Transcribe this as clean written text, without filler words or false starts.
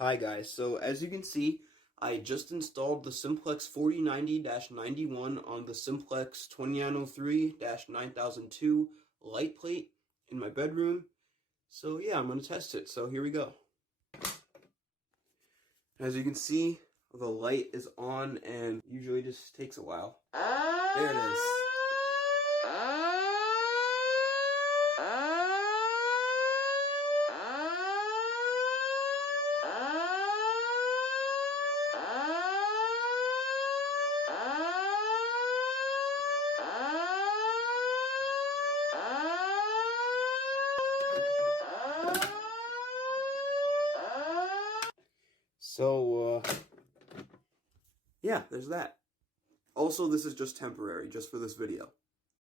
Hi guys, so as you can see, I just installed the Simplex 4090-91 on the Simplex 2903-9002 light plate in my bedroom. So yeah, I'm going to test it, so here we go. As you can see, the light is on and usually just takes a while. There it is. So, yeah, there's that. Also, this is just temporary, just for this video.